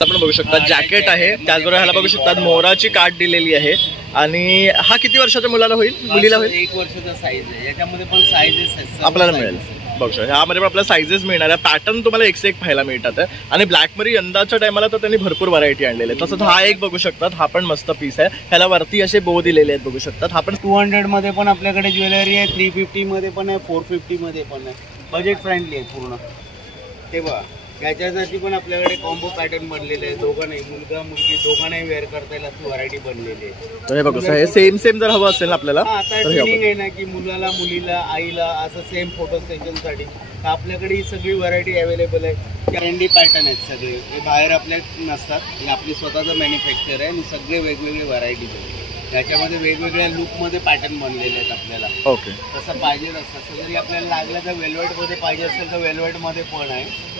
आपण बघू शकता जॅकेट आहे, त्याचबरोबर ह्याला बघू शकता मोराची काठ दिलेली आहे. आणि हा किती वर्षाच्या मुलाला होईल, मुलीला होईल? 1 वर्षाचा साईज आहे. याच्यामध्ये पण साईजेस आपल्याला मिळेल. बघू शकता ह्यामध्ये पण आपल्याला साईजेस मिळणार आहे. पॅटर्न तुम्हाला एक से एक पाहायला मिळतात. आणि ब्लॅक मध्ये यंदाच्या टायमाला तर त्यांनी भरपूर व्हरायटी आणलेली आहे. तसंच हा एक बघू शकतात, हा पण मस्त पीस आहे. ह्याला वरती असे बो दिलेले आहेत बघू शकतात. हा पण 200 मध्ये पण आपल्याकडे ज्वेलरी आहे, 350 मध्ये पण आहे, 450 मध्ये पण आहे. बजेट फ्रेंडली आहे पूर्ण. ते बघा याच्यासाठी पण आपल्याकडे कॉम्बो पॅटर्न बनलेले आहे. दोघांनाही मुलगा मुलगी दोघांनाही वेअर करता येईल अशी व्हरायटी बनलेली आहे. तर हे बघू हे सेम सेम जर हवं असेल ना आपल्याला, आता ट्रेनिंग आहे ना की मुलाला मुलीला आईला असं सेम फोटो सेशनसाठी तर आपल्याकडे ही सगळी व्हरायटी अवेलेबल आहे. ट्रेंडी पॅटर्न आहेत सगळे, हे बाहेर आपल्या नसतात, हे आपली स्वतःचं मॅन्युफॅक्चर आहे आणि सगळे वेगवेगळे व्हरायटीज आहेत. त्याच्यामध्ये वेगवेगळ्या लुकमध्ये पॅटर्न बनलेले आहेत आपल्याला. ओके, तसं पाहिजे असतं. जरी आपल्याला लागलं तर वेल्वेटमध्ये पाहिजे असेल तर वेल्वेटमध्ये पण आहे.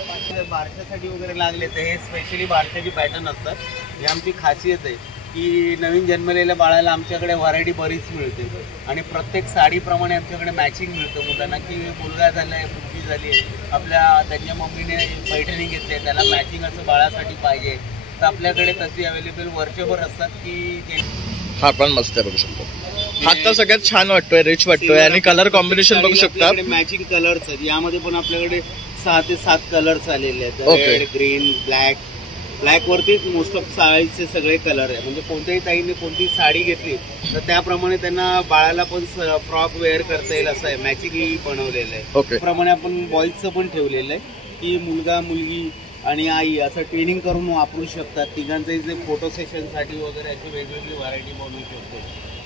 बारशासाठी वगैरे लागले तर हे स्पेशली बारशाची पॅटर्न असतात. ही आमची खासियत आहे की नवीन जन्मलेल्या बाळाला आमच्याकडे व्हरायटी बरीच मिळते आणि प्रत्येक साडीप्रमाणे आमच्याकडे मॅचिंग मिळतं मुलांना. की मुलगा झाला आहे, मुलगी झाली आहे, त्याच्या मम्मीने पैठणी घेतली आहे, त्याला मॅचिंग असं बाळासाठी पाहिजे तर आपल्याकडे तशी अवेलेबल वर्षभर असतात. की हा पण मस्त आहे बघू शकतो. हा तर सगळ्यात छान वाटतोय, रिच वाटतोय आणि कलर कॉम्बिनेशन बघू शकता. मॅचिंग कलर्स आहेत, यामध्ये पण आपल्याकडे 6 ते 7 कलर्स आलेले आहेत. Red, green, black. ब्लॅक वरती मोस्ट ऑफ साडीचे सगळे कलर आहे. म्हणजे कोणत्याही ताईने कोणती साडी घेतली तर त्याप्रमाणे त्यांना बाळाला पण फ्रॉक वेअर करता येईल असं आहे. मॅचिंग बनवलेलं आहे. त्याप्रमाणे आपण बॉईजचं पण ठेवलेलं आहे की मुलगा मुलगी आणि आई असं ट्रेनिंग करून वापरू शकतात. तिघांचे जे फोटो सेशनसाठी वगैरे अशी वेगवेगळी व्हरायटी बनवू शकतो.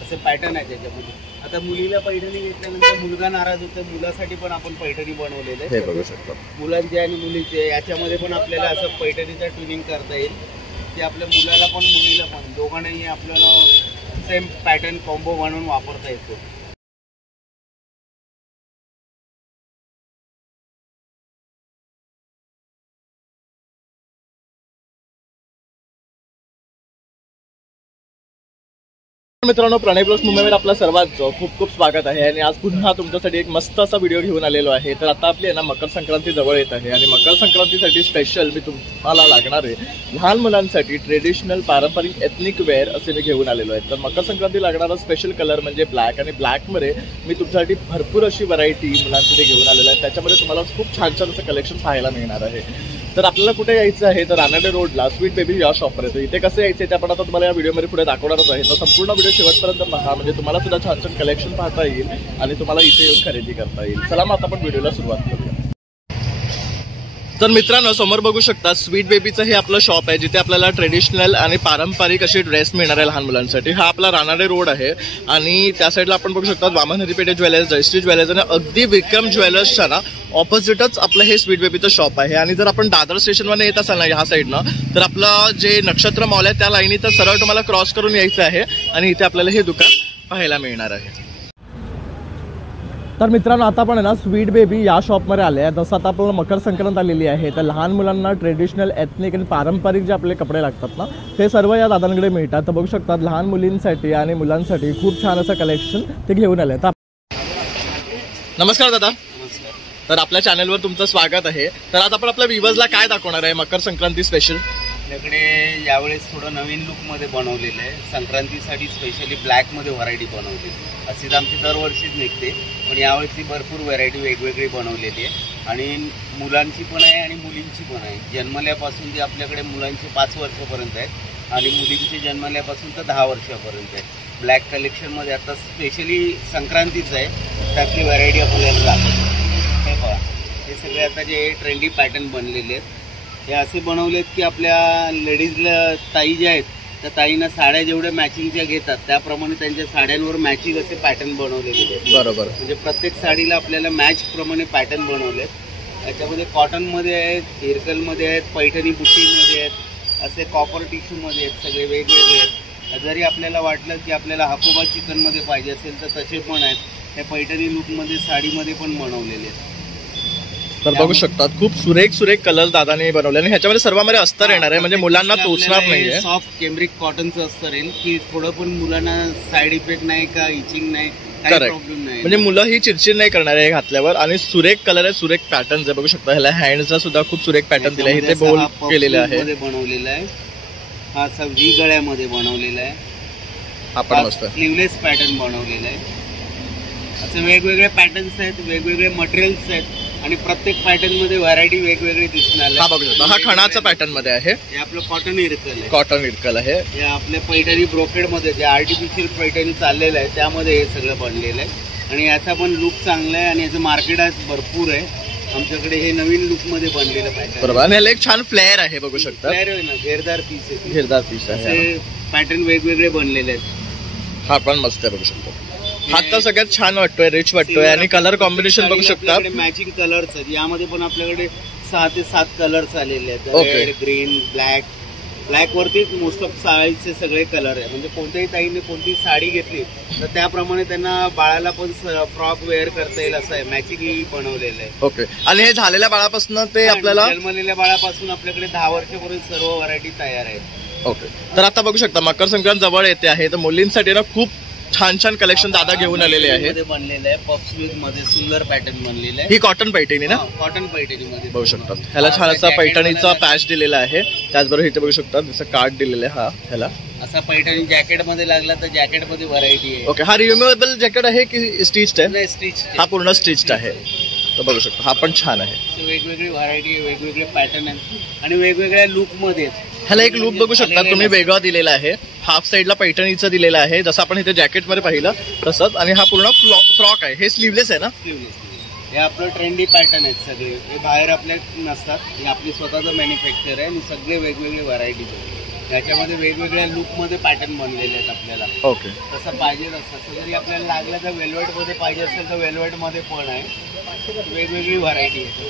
असे पॅटर्न आहे त्याच्यामध्ये. आता मुलीला पैठणी घेतल्यानंतर मुलगा नाराज होतो, मुलासाठी पण आपण पैठणी बनवलेले आहे. बघू शकतो मुलांचे आणि मुलीचे याच्यामध्ये पण आपल्याला असं पैठणीचं ट्युनिंग करता येईल की आपल्या मुलाला पण मुलीला पण दोघांनाही आपल्याला सेम पॅटर्न कॉम्बो बनवून वापरता येतो. मित्रांनो, प्रणय ब्लॉग्स मुंबईमध्ये आपलं सर्वांचं खूप खूप स्वागत आहे. आणि आज पुन्हा तुमच्यासाठी एक मस्त असा व्हिडिओ घेऊन आलेलो आहे. तर आता आपली आहे ना मकर संक्रांती जवळ येत आहे आणि मकर संक्रांतीसाठी स्पेशल मी तुम्हाला लागणार आहे लहान मुलांसाठी ट्रेडिशनल पारंपरिक एथनिक वेअर असे मी घेऊन आलेलो आहे. तर मकर संक्रांती लागणारा स्पेशल कलर म्हणजे ब्लॅक आणि ब्लॅकमध्ये मी तुमच्यासाठी भरपूर अशी व्हरायटी मुलांसाठी घेऊन आलेलो आहे. त्याच्यामध्ये तुम्हाला खूप छान छान असं कलेक्शन पाहायला मिळणार आहे. तर आपल्याला कुठे यायचं आहे तर रानाडे रोडला स्वीट बेबी या शॉपवर येतो. इथे कसं यायचं ते आपण आता तुम्हाला या व्हिडिओमध्ये पुढे दाखवणारच आहे. तर संपूर्ण व्हिडिओ शेवटपर्यंत पहा, म्हणजे तुम्हाला सुद्धा छान छान कलेक्शन पाहता येईल आणि तुम्हाला इथे येऊन खरेदी करता येईल. चला मग आता आपण व्हिडिओला सुरुवात करूया. तर मित्रांनो, समोर बघू शकता स्वीट बेबीचं हे आपलं शॉप आहे जिथे आपल्याला ट्रेडिशनल आणि पारंपरिक असे ड्रेस मिळणार आहे लहान मुलांसाठी. हा आपला रानाडे रोड आहे आणि त्या साईडला आपण बघू शकता वामन हरिपेटे ज्वेलर्स, जयश्री ज्वेलर्स आणि अगदी विक्रम ज्वेलर्सच्या ना ऑपोजिटच आपलं हे स्वीट बेबीचं शॉप आहे. आणि जर आपण दादर स्टेशनवर येत असाल ना ह्या साईडनं तर आपलं जे नक्षत्र मॉल आहे त्या लाईनी तर सरळ तुम्हाला क्रॉस करून यायचं आहे आणि इथे आपल्याला हे दुकान पाहायला मिळणार आहे. तर मित्रांनो, आता आपण ना स्वीट बेबी या शॉपमध्ये आले आहे. जसं आता आपल्याला मकर संक्रांत आलेली आहे तर लहान मुलांना ट्रेडिशनल एथनिक आणि पारंपरिक जे आपले कपडे लागतात ना ते सर्व या दादांकडे मिळतात. तर बघू शकतात लहान मुलींसाठी आणि मुलांसाठी खूप छान असं कलेक्शन ते घेऊन आले. नमस्कार दादा. तर आपल्या चॅनलवर तुमचं स्वागत आहे. तर आता आपण आपल्या व्ह्यूअर्सला काय दाखवणार आहे मकर संक्रांती स्पेशल? आपल्याकडे यावेळेस थोडं नवीन लुकमध्ये बनवलेलं आहे. संक्रांतीसाठी स्पेशली ब्लॅकमध्ये व्हरायटी बनवली. अशी तर आमची दरवर्षीच निघते, पण यावेळेस व्हरपूर व्हरायटी वेगवेगळी बनवलेली आहे आणि मुलांची पण आहे आणि मुलींची पण आहे. जन्मल्यापासून जे आपल्याकडे मुलांचे 5 वर्षापर्यंत आहेत आणि मुलींचे जन्मल्यापासून तर 10 वर्षापर्यंत आहे. ब्लॅक कलेक्शनमध्ये आता स्पेशली संक्रांतीचं आहे त्यातली व्हरायटी आपल्याला दाखवतो. हे पहा, हे सगळे आता जे ट्रेंडी पॅटर्न बनलेले आहेत हे असे बनवलेत की आपल्या लेडीजला ताई ज्या आहेत त्या ताईंना साड्या जेवढ्या मॅचिंगच्या घेतात त्याप्रमाणे त्यांच्या साड्यांवर मॅचिंग असे पॅटर्न बनवलेले आहेत. बरोबर, म्हणजे प्रत्येक साडीला आपल्याला मॅच प्रमाणे पॅटर्न बनवलेत. त्याच्यामध्ये कॉटनमध्ये आहेत, हिरकलमध्ये आहेत, पैठणी बुट्टीमध्ये आहेत, असे कॉपर टिश्यूमध्ये आहेत, सगळे वेगवेगळे आहेत. जरी आपल्याला वाटलं की आपल्याला हाकोबा चिकनमध्ये पाहिजे असेल तर तसे पण आहेत. हे पैठणी लुकमध्ये साडीमध्ये पण बनवलेले आहेत. तर बघू शकतात खूप सुरेख सुरेख कलर दादाने बनवले आणि ह्याच्यामध्ये सर्वांमध्ये अस्तर येणार आहे म्हणजे मुलांना टोचणार नाहीये. सॉफ्ट केम्ब्रिक कॉटनचं अस्तर येईल की थोडं पण मुलांना साईड इफेक्ट नाही का इचिंग नाही करेक्ट प्रॉब्लेम नाही. म्हणजे मुलं ही चिडचिड नाही करणार आहे घातल्यावर. आणि सुरेख कलर आहे, सुरेख पॅटर्न आहे बघू शकता. ह्याला हँड्सला सुद्धा खूप सुरेख पॅटर्न दिले आहे. इथे बोल केलेले आहे, बनवलेला आहे. हा सब व्ही गळ्यामध्ये बनवलेला आहे. हा पण मस्त स्लीवलेस पॅटर्न बनवलेला आहे. असे वेगवेगळे पॅटर्न्स आहेत, वेगवेगळे मटेरियल्स आहेत आणि प्रत्येक पॅटर्न मध्ये व्हरायटी वेगवेगळी दिसणार. हा बघू शकता, हा खणाचा पॅटर्न मध्ये आहे. हे आपलं कॉटन इरकल आहे, कॉटन इरकल आहे. हे आपल्या पैठणी ब्रोकेड मध्ये जे आर्टिफिशियल पैठणी चाललेलं आहे त्यामध्ये हे सगळं बनलेलं आहे. आणि याचा पण लुक चांगला आहे आणि याचं मार्केट आज भरपूर आहे. आमच्याकडे हे नवीन लुक मध्ये बनलेलं पॅटर्न बरोबर. आणि ह्याला एक छान फ्लेअर आहे बघू शकता. फ्लेअर आहे ना, घेरदार पीस आहे. घेरदार पीस आहे. पॅटर्न वेगवेगळे बनलेले आहेत. हा पण मस्त आहे बघू शकतो. हा तर सगळ्यात छान वाटतोय, रिच वाटतोय. आणि कलर कॉम्बिनेशन बघू शकता. मॅचिंग कलर्स आहेत. यामध्ये पण आपल्याकडे 6 ते 7 कलर्स आलेले आहेत. Okay. Red, green, black. Black वरती मोस्ट ऑफ साडीचे सगळे कलर आहे. म्हणजे कोणत्याही ताईने कोणती साडी घेतली तर त्याप्रमाणे त्यांना बाळाला पण फ्रॉक वेअर करता येईल असं आहे. मॅचिंग बनवलेलं आहे. ओके. आणि हे झालेल्या बाळापासून ते आपल्याला जन्मलेल्या बाळापासून आपल्याकडे 10 वर्षापर्यंत सर्व व्हरायटी तयार आहेत. ओके. तर आता बघू शकता मकर संक्रांत जवळ येते आहे, तर मुलींसाठी ना खूप छान छान कलेक्शन दादा घेऊन आलेले आहे. बनलेलं आहे पफ स्लीव्ह मध्ये सुंदर पॅटर्न बनलेलं आहे. ही कॉटन पैठणी ना, कॉटन पैठणी मध्ये बघू शकतात. ह्याला छान असा पैठणीचा पॅच दिलेला आहे. त्याचबरोबर इथे बघू शकतात जसं कार्ड दिलेलं आहे. हा ह्याला असा पैठणी जॅकेट मध्ये लागला तर जॅकेट मध्ये व्हरायटी आहे. ओके. हा रिम्युएबल जॅकेट आहे की स्टिच्ड आहे? स्टिच. हा पूर्ण स्टिच्ड आहे. तर बघू शकता हा पण छान आहे. वेगवेगळी व्हरायटी, वेगवेगळे पॅटर्न आहेत आणि वेगवेगळ्या लुक मध्ये. ह्याला एक लुक बघू शकता तुम्ही वेगळा दिलेला आहे. हाफ साईडला पैठणीचं दिलेलं आहे जसं आपण इथे जॅकेट मध्ये पाहिलं तसंच. आणि हा पूर्ण फ्रॉक आहे. हे स्लीवलेस आहे ना? स्लीवलेस. हे आपलं ट्रेंडी पॅटर्न आहेत सगळे. हे बाहेर आपल्या नसतात, हे आपली स्वतःचं मॅन्युफॅक्चर आहे आणि सगळे वेगवेगळे व्हरायटीज आहेत. याच्यामध्ये वेगवेगळ्या लुक मध्ये पॅटर्न बनलेले आहेत आपल्याला. ओके. तसं पाहिजे तसं जरी आपल्याला लागलं तर वेल्वेट मध्ये पाहिजे असेल तर वेल्वेट मध्ये पण आहे. वेगवेगळी व्हरायटी आहे.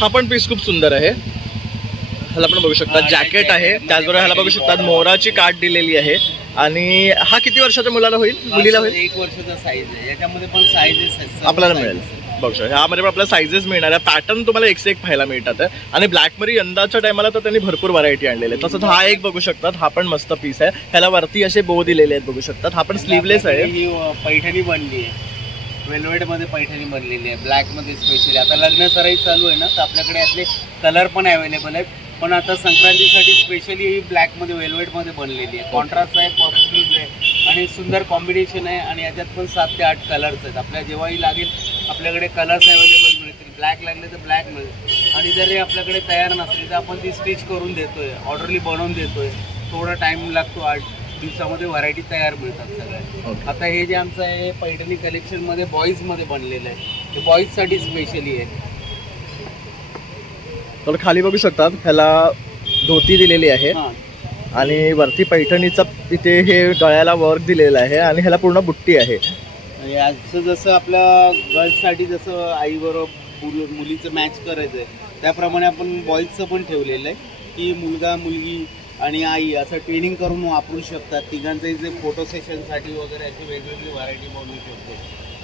हा पण पीस खूप सुंदर आहे. ह्याला पण बघू शकता जॅकेट आहे. त्याचबरोबर ह्याला बघू शकता मोराची काठ दिलेली आहे. आणि हा किती वर्षाच्या मुलाला होईल, मुलीला होईल? 1 वर्षाचा साईज आहे. याच्यामध्ये पण साईजेस आहेत आपल्याला मिळेल. बघू शकता ह्यामध्ये पण आपल्याला साईजेस मिळणार आहे. पॅटर्न तुम्हाला एक से एक पाहायला मिळतात. आणि ब्लॅक मध्ये यंदाच्या टायमाला तर त्यांनी भरपूर व्हरायटी आणलेली आहे. तसंच हा एक बघू शकतात, हा पण मस्त पीस आहे. ह्याला वरती असे बो दिलेले आहेत बघू शकतात. हा पण स्लीवलेस आहे. ही पैठणी बनली आहे, वेल्वेट मध्ये पैठणी बनलेली आहे, ब्लॅक मध्ये स्पेशली. आता लग्न सराई चालू आहे ना तर आपल्याकडे यातले कलर पण अवेलेबल आहेत. पण आता संक्रांतीसाठी स्पेशली ही ब्लॅक मध्ये वेल्वेट मध्ये बनलेली आहे. कॉन्ट्रास्ट आहे, पफ स्लीव्ह आहे आणि सुंदर कॉम्बिनेशन आहे. आणि याच्यात पण 7 ते 8 कलर्स आहेत. आपल्याला जेव्हाही लागेल आपल्याकडे कलर्स अवेलेबल मिळतील. ब्लॅक लागले तर ब्लॅक मिळेल. आणि जरी आपल्याकडे तयार नसली तर आपण ती स्टिच करून देतोय, ऑर्डरली बनवून देतोय. थोडा टाइम लागतो, 8 दिवसामध्ये व्हरायटी तयार मिळतात सगळ्या. आता हे जे आमचं आहे पैठणी कलेक्शन मध्ये बॉईज मध्ये बनलेलं आहे. हे बॉईज साठी स्पेशली आहे. तर खाली बघू शकतात ह्याला धोती दिलेली आहे आणि वरती पैठणीचा इथे हे गळ्याला वर्क दिलेलं आहे. आणि ह्याला पूर्ण बुट्टी आहे. याचं जसं आपल्या गर्ल्ससाठी जसं आईबरोबर मुलीचं मॅच करायचं आहे त्याप्रमाणे आपण बॉईजचं पण ठेवलेलं आहे की मुलगा मुलगी आणि आई असं ट्रेनिंग करून वापरू शकतात. तिघांचे जे फोटो सेशनसाठी वगैरे अशी वेगवेगळी व्हरायटी बनवू शकतो.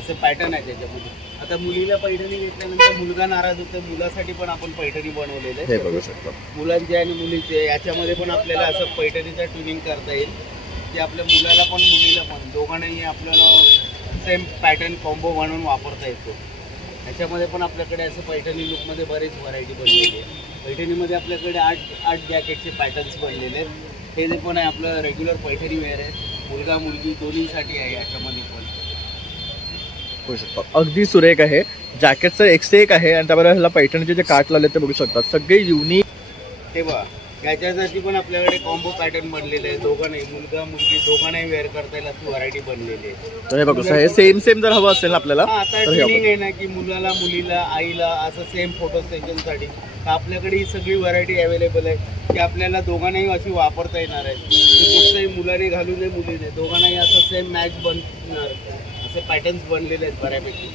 असे पॅटर्न आहे त्याच्यामध्ये. आता मुलीला पैठणी घेतल्यानंतर मुलगा नाराज होतो, मुलासाठी पण आपण पैठणी बनवलेलं आहे. बघू शकतो मुलांचे आणि मुलीचे याच्यामध्ये पण आपल्याला असं पैठणीचं ट्युनिंग करता येईल की आपल्या मुलाला पण मुलीला पण दोघांनाही आपल्याला सेम पॅटर्न कॉम्बो बनवून वापरता येतो. याच्यामध्ये पण आपल्याकडे असं पैठणी लुकमध्ये बरेच व्हरायटी बनलेली आहे. पैठणीमध्ये आपल्याकडे 8 जॅकेटचे पॅटर्न्स बनलेले आहेत. हे जे पण आहे आपलं रेग्युलर पैठणी वेअर आहे. मुलगा मुलगी दोन्हीसाठी आहे. याच्यामध्ये पण बघू शकतो अगदी सुरेख आहे. जॅकेटचं एक से एक आहे. आणि त्याबरोबर ह्याला पैठणीचे जे काठ लावले ते बघू शकतात, सगळे युनिक. हे बघा याच्यासाठी पण आपल्याकडे कॉम्बो पॅटर्न बनलेले आहे. दोघांनाही मुलगा मुलगी दोघांनाही वेअर करता येईल अशी व्हरायटी बनलेली आहे. तर हे बघू हे सेम जर हवं असेल ना आपल्याला आता ट्रेनिंग आहे ना की मुलाला मुलीला आईला असं सेम फोटो सेशनसाठी तर आपल्याकडे ही सगळी व्हरायटी अवेलेबल आहे की आपल्याला दोघांनाही अशी वापरता येणार आहे. कुठल्याही मुलाने घालू नये मुलीने दोघांनाही असं सेम मॅच बनणार असे पॅटर्न्स बनलेले आहेत बऱ्यापैकी.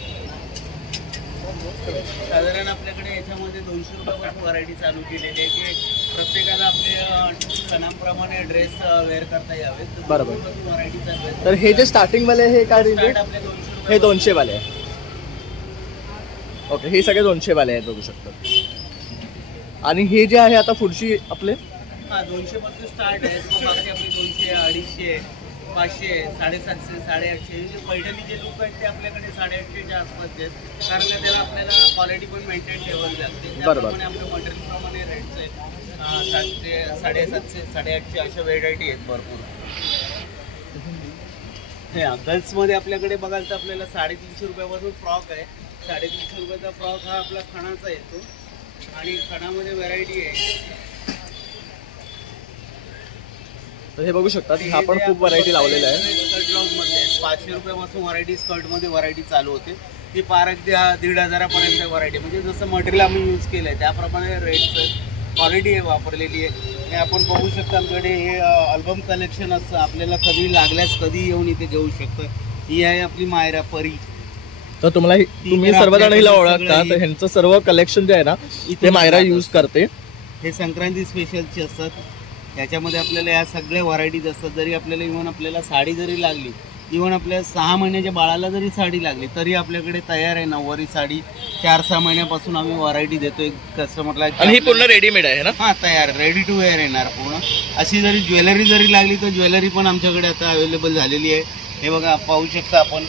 साधारण आपल्याकडे याच्यामध्ये 200 रुपयापासून व्हरायटी चालू केलेली आहे की प्रत्येकाला आपले सणांप्रमाणे ड्रेस वेअर करता यावेत. बरोबर. व्हरायटीचा ड्रेस. तर हे जे स्टार्टिंग वाले हे काय रेंज आहे? आपले 200 हे 200 वाले आहे. ओके, हे सगळे 200 वाले आहेत बघू शकतो. आणि हे जे आहे आता पुढची आपले 200 पासून स्टार्ट आहे. मग बाकी आपले 200, 250, 500, 750, 850 जे पैठणी लुक आहेत ते आपल्याकडे 850च्या आसपासचे आहेत. कारण का त्याला आपल्याला क्वालिटी पण मेंटेन ठेवावी लागते. त्याप्रमाणे आपल्या मटेरियलप्रमाणे रेट्स आहेत. 700, 750, 850 अशा व्हेरायटी आहेत भरपूर. हे गर्ल्समध्ये आपल्याकडे बघाल तर आपल्याला 350 रुपयापासून फ्रॉक आहे. 350 रुपयाचा फ्रॉक हा आपला खणाचा येतो आणि खणामध्ये व्हरायटी आहे. तर हे बघू शकता, हा पण खूप व्हरायटी लावलेला आहे. स्कर्ट ब्लाउज मध्ये 500 रुपयापासून व्हरायटी स्कर्ट मध्ये व्हरायटी चालू होते. ती पार अगदी 1,500 व्हरायटी. म्हणजे जसं मटेरियल आम्ही यूज केलंय त्याप्रमाणे रेट्स क्वालिटी आहे वापरलेली आहे. हे आपण बघू शकता आमच्याकडे हे अल्बम कलेक्शन असतं. आपल्याला कधी लागल्यास कधी येऊन इथे घेऊ शकतं. ही आहे आपली मायरा परी. तर तुम्ही सर्वजण हिला ओळखता, तर ह्यांचं सर्व कलेक्शन जे आहे ना ते मायरा यूज करते. हे संक्रांती स्पेशलचे असतात. याच्यामध्ये आपल्याला या सगळ्या व्हरायटीज असतात. जरी आपल्याला आपल्याला साडी जरी लागली, इव्हन आपल्या 6 महिन्याच्या बाळाला जरी साडी लागली तरी आपल्याकडे तयार आहे नऊवारी साडी. 4-6 महिन्यापासून आम्ही व्हरायटी देतोय कस्टमरला. आणि ही पूर्ण रेडीमेड आहे ना? हा, तयार रेडी टू वेअर येणार पूर्ण. अशी जरी ज्वेलरी जरी लागली तर ज्वेलरी पण आमच्याकडे आता अवेलेबल झालेली आहे. हे बघा, पाहू शकता आपण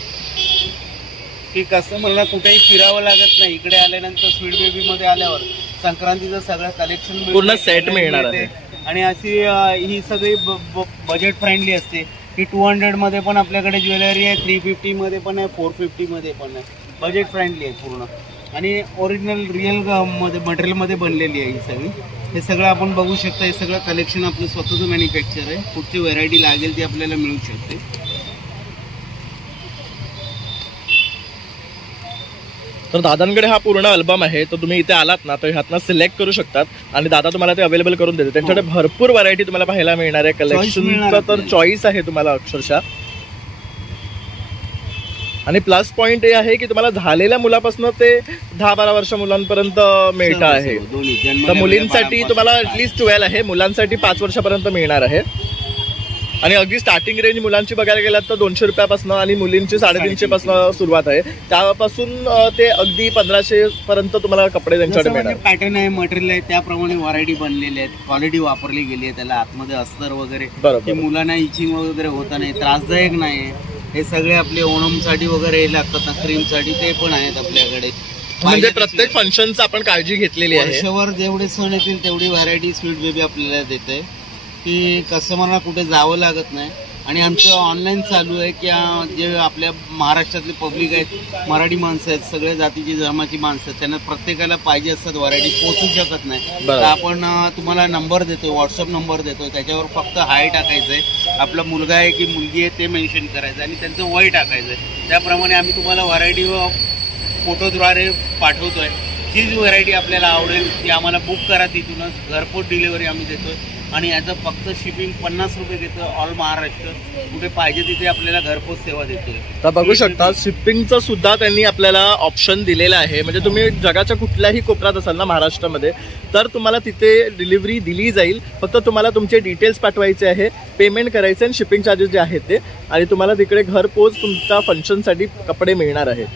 की कस्टमरला कुठेही फिरावं लागत नाही. इकडे आल्यानंतर स्वीट बेबी मध्ये आल्यावर संक्रांतीचं सगळं कलेक्शन पूर्ण सेट मिळणार आहे. आणि अशी ही सगळी बजेट फ्रेंडली असते. ही 200 मध्ये पण आपल्याकडे ज्वेलरी आहे, 350 मध्ये पण आहे, 450 मध्ये पण आहे. बजेट फ्रेंडली आहे पूर्ण आणि ओरिजिनल रिअल मध्ये मटेरियलमध्ये बनलेली आहे ही सगळी. हे सगळं आपण बघू शकता. हे सगळं कलेक्शन आपलं स्वतःचं मॅन्युफॅक्चर आहे. कुठची व्हरायटी लागेल ती आपल्याला मिळू शकते. तर दादांकडे हा पूर्ण अल्बम आहे. तर तुम्ही इथे आलात ना तर ह्यातनं सिलेक्ट करू शकतात आणि दादा तुम्हाला ते अवेलेबल करून देते. त्यांच्याकडे भरपूर व्हरायटी तुम्हाला पाहायला मिळणार आहे. कलेक्शनचा तर चॉईस आहे तुम्हाला अक्षरशः. आणि प्लस पॉइंट हे आहे की तुम्हाला झालेल्या मुलापासून ते 10-12 वर्ष मुलांपर्यंत मिळत आहे. तर मुलींसाठी तुम्हाला ऍटलीस्ट 12 आहे, मुलांसाठी 5 वर्षापर्यंत मिळणार आहे. आणि अगदी स्टार्टिंग रेंज मुलांची बघायला गेलात तर 200 रुपयापासून आणि मुलींची 350 पासून सुरुवात आहे. त्यापासून ते अगदी 1500 पर्यंत तुम्हाला कपडे त्यांच्याकडे मिळणार. पॅटर्न आहे, मटेरियल आहे, त्याप्रमाणे व्हरायटी बनलेली आहे. क्वालिटी वापरली गेली आहे. त्याला आतमध्ये अस्तर वगैरे की मुलांना इचिंग वगैरे होता नाही, त्रासदायक नाही. हे सगळे आपले ओणमसाठी वगैरे लागतात ना, क्रीमसाठी, ते पण आहेत आपल्याकडे. म्हणजे प्रत्येक फंक्शनचा आपण काळजी घेतलेली आहे. वर्षभर जेवढे सण येतील तेवढी व्हरायटी स्वीट बेबी आपल्याला देते की कस्टमरला कुठे जावं लागत नाही. आणि आमचं ऑनलाईन चालू आहे की जे आपल्या महाराष्ट्रातले पब्लिक आहेत, मराठी माणसं आहेत, सगळ्या जातीची धर्माची माणसं आहेत, त्यांना प्रत्येकाला पाहिजे असतात व्हरायटी, पोहोचू शकत नाही. तर आपण तुम्हाला नंबर देतो, व्हॉट्सअप नंबर देतो. त्याच्यावर फक्त हाय टाकायचं आहे, आपला मुलगा आहे की मुलगी आहे ते मेन्शन करायचं आणि त्यांचं वय टाकायचं आहे. त्याप्रमाणे आम्ही तुम्हाला व्हरायटी फोटोद्वारे पाठवतोय. जी व्हरायटी आपल्याला आवडेल ती आम्हाला बुक करा. तिथूनच घरपोच डिलिव्हरी आम्ही देतोय. आणि याचं फक्त शिपिंग 50 रुपये घेतो ऑल महाराष्ट्र. कुठे पाहिजे तिथे आपल्याला घरपोच सेवा देतोय. तर बघू शकता शिपिंगचं सुद्धा त्यांनी आपल्याला ऑप्शन दिलेलं आहे. म्हणजे तुम्ही जगाच्या कुठल्याही कोपऱ्यात असाल ना महाराष्ट्रामध्ये तर तुम्हाला तिथे डिलिव्हरी दिली जाईल. फक्त तुम्हाला तुमचे डिटेल्स पाठवायचे आहे, पेमेंट करायचे आणि शिपिंग चार्जेस जे आहेत ते, आणि तुम्हाला तिकडे घरपोच तुमच्या फंक्शनसाठी कपडे मिळणार आहेत.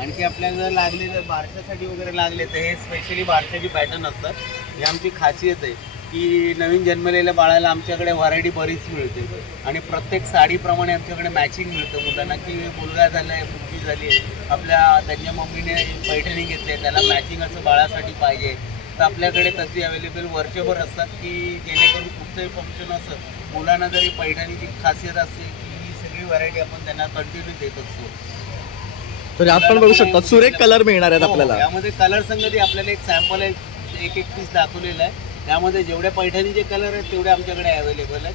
आणखी आपल्याला जर लागले तर बारशासाठी वगैरे लागले तर हे स्पेशली बारशाची पॅटर्न असतात. ही आमची खासियत आहे की नवीन जन्मलेल्या बाळाला आमच्याकडे व्हरायटी बरीच मिळते आणि प्रत्येक साडीप्रमाणे आमच्याकडे मॅचिंग मिळतं मुलांना. की मुलगा झाला आहे, मुलगी झाली आहे, त्यांच्या मम्मीने पैठणी घेतली आहे, त्याला मॅचिंग असं बाळासाठी पाहिजे तर आपल्याकडे तशी अवेलेबल वर्षभर असतात की जेणेकरून कुठचंही फंक्शन असं मुलांना जरी पैठणीची खासियत असते की ही सगळी व्हरायटी आपण त्यांना कंटिन्यू देत असतो. तर आपण बघू शकता सुरेख कलर मिळणार आहेत आपल्याला. यामध्ये कलर संगती आपल्याला एक सॅम्पल आहे, एक पीस दाखवलेला आहे. त्यामध्ये जेवढ्या पैठणीचे कलर आहेत तेवढे आमच्याकडे अवेलेबल आहेत.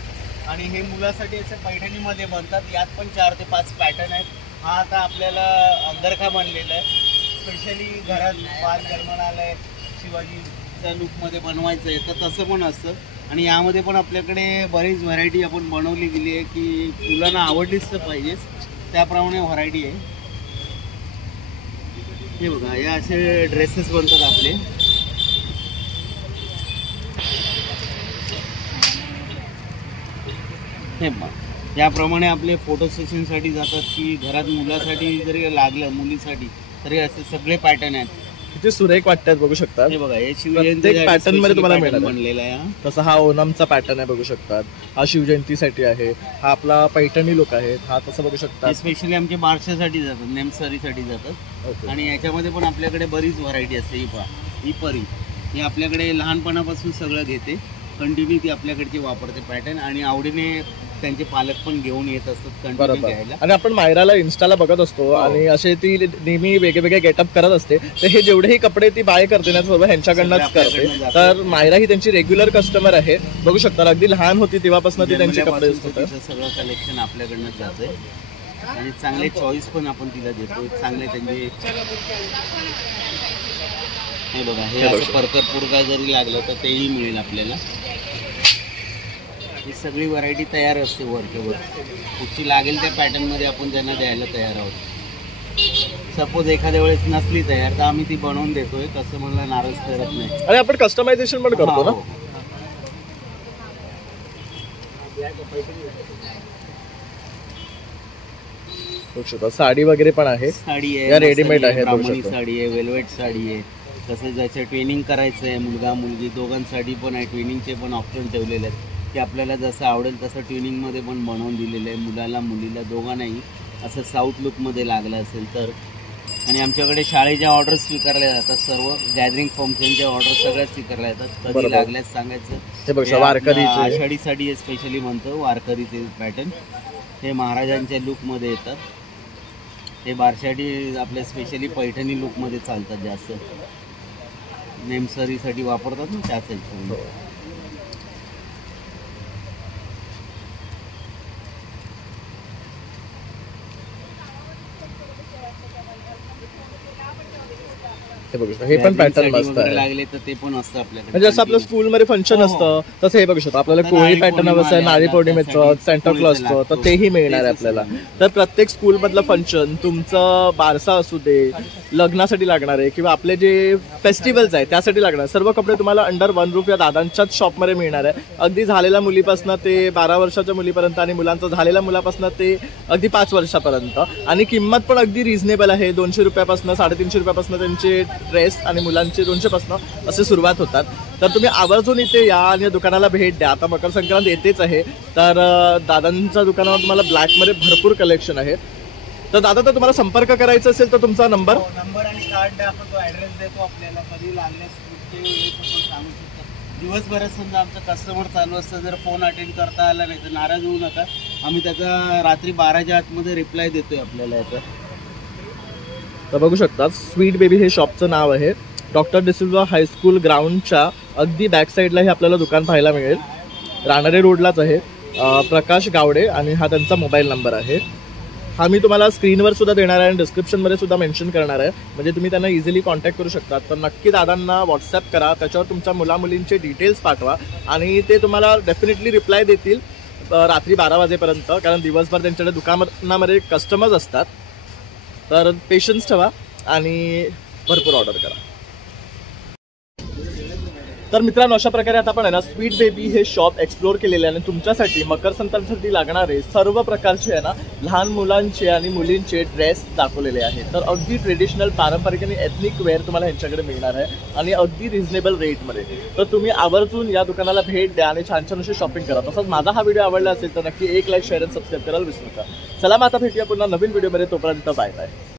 आणि हे मुलासाठी असे पैठणीमध्ये बनतात. यात पण 4 ते 5 पॅटर्न आहेत. हा आता आपल्याला अंगरखा बनलेला आहे. स्पेशली घरात बाळ जन्माला आलाय, शिवाजीच्या लुकमध्ये बनवायचं आहे तर तसं पण असतं. आणि यामध्ये पण आपल्याकडे बरीच व्हरायटी आपण बनवली गेली आहे की मुलांना आवडलीच तर पाहिजेच, त्याप्रमाणे व्हरायटी आहे. हे बघा, या असे ड्रेसेस बनतात आपले. हे बघा, याप्रमाणे आपले फोटो सेशनसाठी जातात की घरात मुलासाठी जरी लागलं, मुलीसाठी, तरी असे सगळे पॅटर्न आहेत. किती सुरेख वाटतात बघू शकता. हे बघा, हे प्रत्येक पॅटर्न मध्ये तुम्हाला मिळणार बनलेला आहे. तसं हा ओणमचा पॅटर्न आहे बघू शकतात. हा शिवजयंतीसाठी आहे. हा आपला पैठणी लुक आहे. हा तसं बघू शकता. स्पेशली आमचे बारशासाठी जातात, नेमसरीसाठी जातात. आणि याच्यामध्ये पण आपल्याकडे बरीच व्हरायटी असते. ही परी ही आपल्याकडे लहानपणापासून सगळं घेते, कंटिन्यू ती आपल्याकडची वापरते पॅटर्न, आणि आवडीने त्यांचे पालक पण घेऊन येत असतात कंटिन्यू घ्यायला. आणि आपण मायराला इन्स्टाला बघत असतो आणि असे ती नेहमी वेगवेगळे गेटअप करत असते. तर हे जेवढेही कपडे ती बाय करते ना सर्व ह्यांच्याकडनंच करते. तर मायरा ही त्यांची रेग्युलर कस्टमर आहे. बघू शकता अगदी लहान होती तेव्हापासून ती त्यांचे कपडे सगळं कलेक्शन आपल्याकडनंच जाते. आणि चांगले चॉईस पण आपण तिला देतो. चांगले त्यांचे हे बघा, हे असं परकर पुरगा जरी लागलं तर तेही मिळेल आपल्याला. ही सगळी व्हरायटी तयार असते वरच्यावर. कुठची लागेल त्या पॅटर्नमध्ये आपण त्यांना द्यायला तयार आहोत. सपोज एखाद्या वेळेस नसली तयार तर आम्ही ती बनवून देतोय, कस्टमरला नाराज करत नाही. आणि आपण कस्टमायझेशन पण करतो ना. साडी वगैरे पण आहे. साडी आहे, रेडीमेड आहे. साडी आहे, वेल्वेट साडी आहे. तसं ज्याचं ट्रेनिंग करायचं आहे, मुलगा मुलगी दोघांसाठी पण आहे. ट्रेनिंगचे पण ऑप्शन ठेवलेले आहेत की आपल्याला जसं आवडेल तसं ट्रेनिंगमध्ये पण बनवून दिलेलं आहे. मुलाला मुलीला दोघांनाही असं साऊथ लुकमध्ये लागलं असेल तर. आणि आमच्याकडे शाळेच्या ऑर्डर स्वीकारल्या जातात. सर्व गॅदरिंग फंक्शनच्या ऑर्डर सगळ्या स्वीकारल्या जातात. कधी लागल्यास सांगायचं. आषाढीसाठी हे स्पेशली म्हणतो वारकरीचे पॅटर्न. हे महाराजांच्या लुकमध्ये येतात. हे बारशाडी आपल्या स्पेशली पैठणी लुकमध्ये चालतात जास्त. नेमसरीसाठी वापरतात ना त्याच ह्याच्यामध्ये. हे पण पॅटर्न मस्त आहे. लागले तर ते पण असतं आपल्याकडे. म्हणजे जसं आपलं स्कूलमध्ये फंक्शन असतं तसं हे बघू शकतो. आपल्याला कोळी पॅटर्न हवं आहे, नारळी पौर्णिमेचं, सेंटा क्लॉजचं, तर तेही मिळणार आहे आपल्याला. तर प्रत्येक स्कूल मधलं फंक्शन, तुमचं बारसा असू दे, लग्नासाठी लागणार आहे किंवा आपले जे फेस्टिवल्स आहेत त्यासाठी लागणार, सर्व कपडे तुम्हाला अंडर वन रूफ या दादांच्याच शॉपमध्ये मिळणार आहे. अगदी झालेल्या मुलीपासून ते 12 वर्षाच्या मुलीपर्यंत आणि मुलांचं झालेल्या मुलापासून ते अगदी 5 वर्षापर्यंत. आणि किंमत पण अगदी रिझनेबल आहे. 200 रुपयापासून 350 रुपयापासून त्यांचे ड्रेस आणि मुलांचे 200 पासून असे सुरुवात होतात. तर तुम्ही आवर्जून इथे या आणि दुकानाला भेट द्या. आता मकर संक्रांत येतेच आहे. तर दादांच्या दुकानावर तुम्हाला ब्लॅकमध्ये भरपूर कलेक्शन आहे. तर दादा, तर तुम्हाला संपर्क करायचा असेल तर तुमचा नंबर आणि कार्ड द्या. आपण तो ॲड्रेस देतो आपल्याला. कधी लागल्यास सांगू शकतो. दिवसभरात समजा आमचं कस्टमर चालू असतं, जर फोन अटेंड करता आला नाही तर नाराज होऊ नका. आम्ही त्याचा रात्री 12च्या आतमध्ये रिप्लाय देतोय आपल्याला याचा. तर बघू शकता, स्वीट बेबी हे शॉपचं नाव आहे. डॉक्टर डिसिल्वा हायस्कूल ग्राउंडच्या अगदी बॅक साईडला हे आपल्याला दुकान पाहायला मिळेल. राणारे रोडलाच आहे. प्रकाश गावडे आणि हा त्यांचा मोबाईल नंबर आहे. हा मी तुम्हाला स्क्रीनवर सुद्धा देणार आहे आणि डिस्क्रिप्शनमध्ये सुद्धा मेन्शन करणार आहे. म्हणजे तुम्ही त्यांना इझिली कॉन्टॅक्ट करू शकता. तर नक्की दादांना व्हॉट्सॲप करा, त्याच्यावर तुमच्या मुलामुलींचे डिटेल्स पाठवा आणि ते तुम्हाला डेफिनेटली रिप्लाय देतील रात्री 12 वाजेपर्यंत. कारण दिवसभर त्यांच्याकडे दुकानामध्ये कस्टमर्स असतात. तर पेशन्स ठेवा आणि भरपूर ऑर्डर करा. तर मित्रांनो, अशा प्रकारे आता आपण आहे ना स्वीट बेबी हे शॉप एक्सप्लोर केलेले आहे. आणि तुमच्यासाठी मकर संक्रांतीसाठी लागणारे सर्व प्रकारचे आहे ना लहान मुलांचे आणि मुलींचे ड्रेस दाखवलेले आहेत. तर अगदी ट्रेडिशनल, पारंपरिक आणि एथनिक वेअर तुम्हाला ह्यांच्याकडे मिळणार आहे आणि अगदी रिझनेबल रेटमध्ये. तर तुम्ही आवर्जून या दुकानाला भेट द्या आणि छान छान अशी शॉपिंग करा. तसंच माझा हा व्हिडिओ आवडला असेल तर नक्की 1 लाईक, शेअर आणि सबस्क्राईब करायला विसरू नका. चला मग आता भेटूया पुन्हा नवीन व्हिडिओमध्ये. तोपर्यंत बाय बाय.